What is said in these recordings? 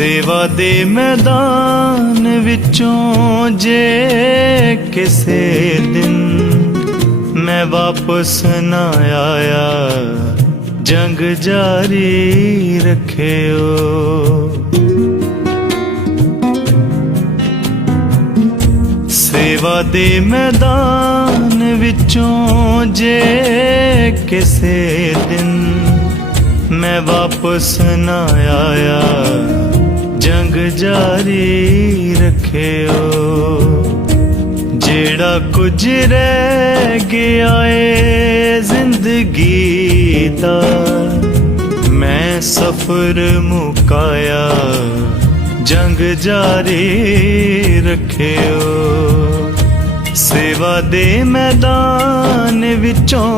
सेवा दे मैदान विचों जे किसे दिन मैं वापस ना आया, जंग जारी रखियो। सेवा दे मैदान विचों जे किसे दिन मैं वापस ना आया, जंग जारी रखियो। जेड़ा कुछ रह गया है जिंदगी दा, मैं सफर मुकाया, जंग जारी रखियो। सेवा दे मैदान विचों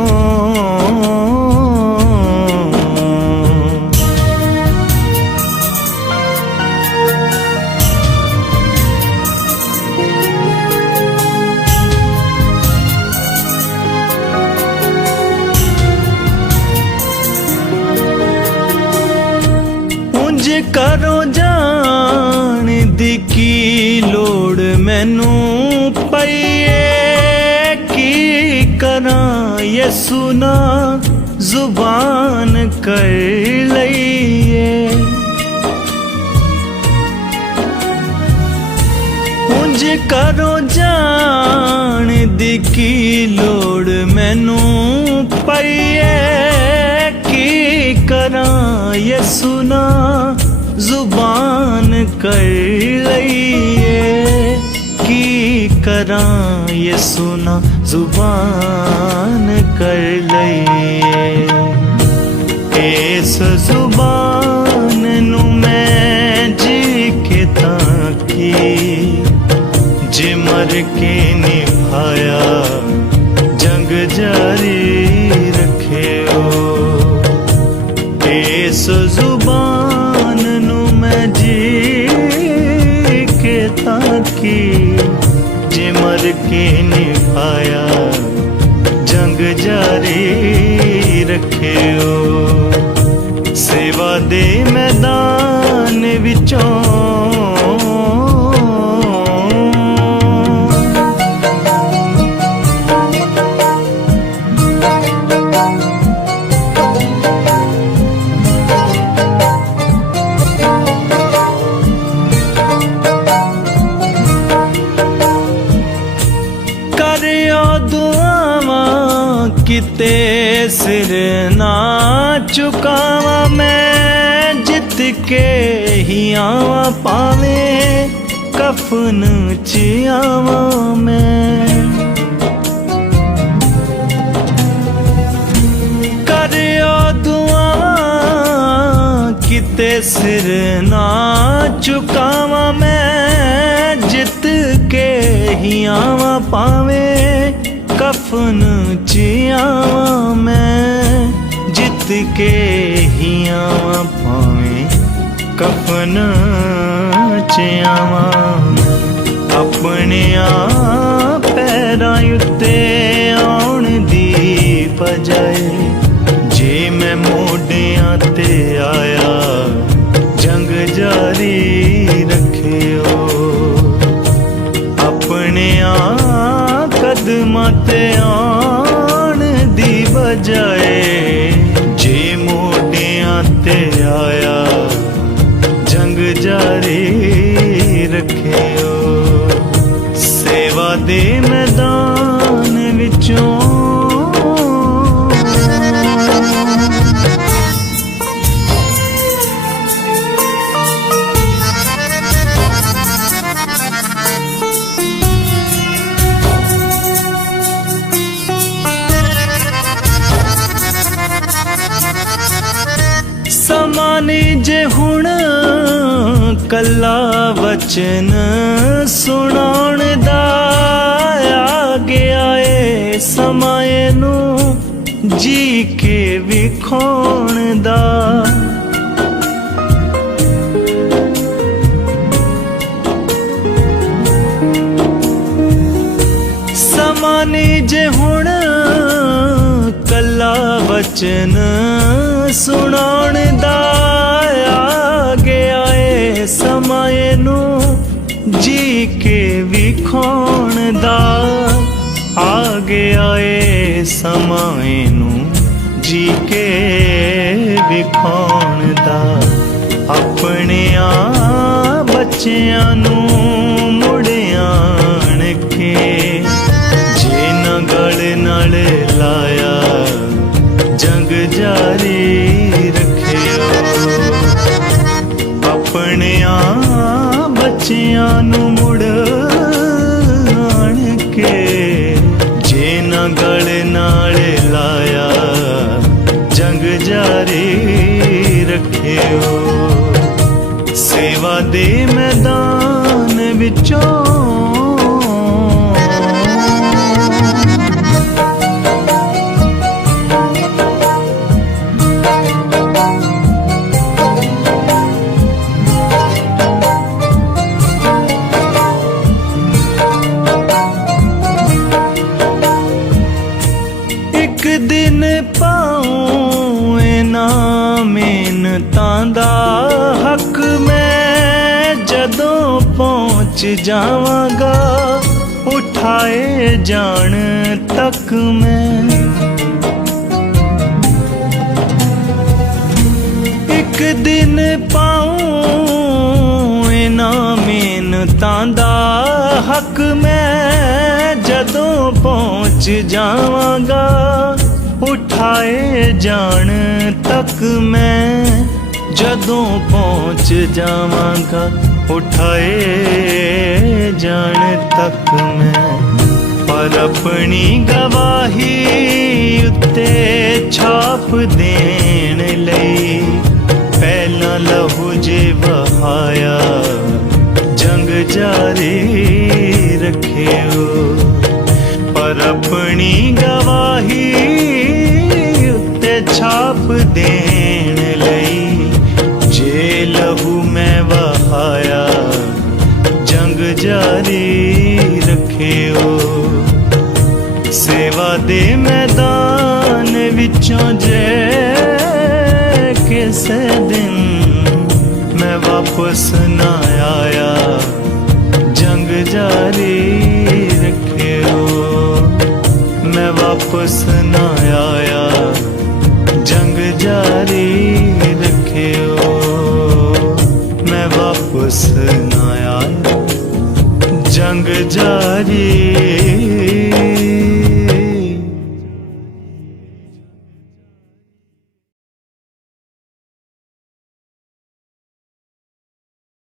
करो जान दी की लोड़ मैनू पईए, की करां ये सुना जुबान कर लईए। उंज करो जान दी की लोड़ मैनू पईए, की करां ये सुना जुबान कर लईए। की करां ये सुना जुबान कर लईए। इस जुबान नू मैं जी के ताकी, जे मर के निभाया, जंग जारी रखियो। इस जुबान जी के ताकी, जे मर के निभाया, जंग जारी रखियो। सेवा दे मैदान विचों किते सिर ना चुकावा, मैं जित के ही आवा, पावे कफन च आवा मैं। करियो दुआ किते सिर ना चुकावा, मैं जित के ही आवा, पावे कफन च आवा मैं। जित के ही आवा पावे कफन च आवा। अपने आप पैरां उत्ते आउण दी बजाए, जे मैं मोढियां ते आया, जंग जारी रखियो। अपने आप कदमां ते आण दी बजाए, जे मोढियां ते आया, जंग जारी रखियो। सेवा दे मैदान विचों समानी जे हुण कला वचन सुनाउण दा आ गया ए, समाए नू जी के विखाउण दा। समानी जे हुण कला वचन सुनाउण दा आ गया ए, ਵਿਖਾਉਣ ਦਾ ਆ ਗਿਆ ਏ ਸਮਾਂ ਇਹਨੂੰ ਜੀ ਕੇ ਵਿਖਾਉਣ ਦਾ ਆਪਣਿਆਂ ਬੱਚਿਆਂ ਨੂੰ ਮੁੜ ਆਣ ਕੇ ਜੇ ਨਾ ਗਲ ਨਾਲ ਲਾਇਆ ਜੰਗ ਜਾਰੀ ਰੱਖਿਓ ਆਪਣਿਆਂ ਬੱਚਿਆਂ ਨੂੰ ਮੁੜ ਆਣ ਕੇ ਜੇ ਨਾ ਗਲ ਨਾਲ ਲਾਇਆ ਜੰਗ ਜਾਰੀ ਰੱਖਿਓ ਸੇਵਾ ਦੇ ਮੈਦਾਨ ਵਿੱਚੋਂ ਇੱਕ ਦਿਨ ਪਾਉ ਇਹਨਾਂ ਮਿਹਨਤਾਂ ਦਾ ਹੱਕ ਮੈਂ ਜਦੋਂ ਪਹੁੰਚ ਜਾਵਾਂਗਾ ਉਠਾਏ ਜਾਣ ਤੱਕ ਮੈਂ ਇੱਕ ਦਿਨ ਪਾਉ ਇਹਨਾਂ ਮਿਹਨਤਾਂ ਦਾ ਹੱਕ ਮੈਂ ਜਦੋਂ ਪਹੁੰਚ ਜਾਵਾਂਗਾ ਉਠਾਏ ਜਾਣ ਤੱਕ ਮੈਂ ਜਦੋਂ ਪਹੁੰਚ ਜਾਵਾਂਗਾ ਉਠਾਏ ਜਾਣ ਤੱਕ ਮੈਂ ਪਰ ਆਪਣੀ ਗਵਾਹੀ ਉੱਤੇ ਛਾਪ ਦੇਣ ਲਈ ਪਹਿਲਾਂ ਲਹੂ ਜੇ ਵਹਾਇਆ ਜੰਗ ਜਾਰੀ ਰੱਖਿਓ ਪਰ ਆਪਣੀ ਗਵਾਹੀ ਉੱਤੇ ਛਾਪ ਦੇਣ ਲਈ ਜੇ ਲਹੂ ਮੈਂ ਵਹਾਇਆ ਜੰਗ ਜਾਰੀ ਰੱਖਿਓ ਸੇਵਾ ਦੇ ਮੈਦਾਨ ਵਿੱਚੋਂ ਜੇ ਕਿਸੇ ਦਿਨ ਮੈਂ ਵਾਪਸ ਨਾ ਆਇਆ ਜੰਗ ਜਾਰੀ ਰੱਖਿਓ ਮੈਂ ਵਾਪਸ ਨਾ ਆਇਆ ਜੰਗ ਜਾਰੀ ਰੱਖਿਓ ਮੈਂ ਵਾਪਸ ਨਾ ਆਇਆ ਜੰਗ ਜਾਰੀ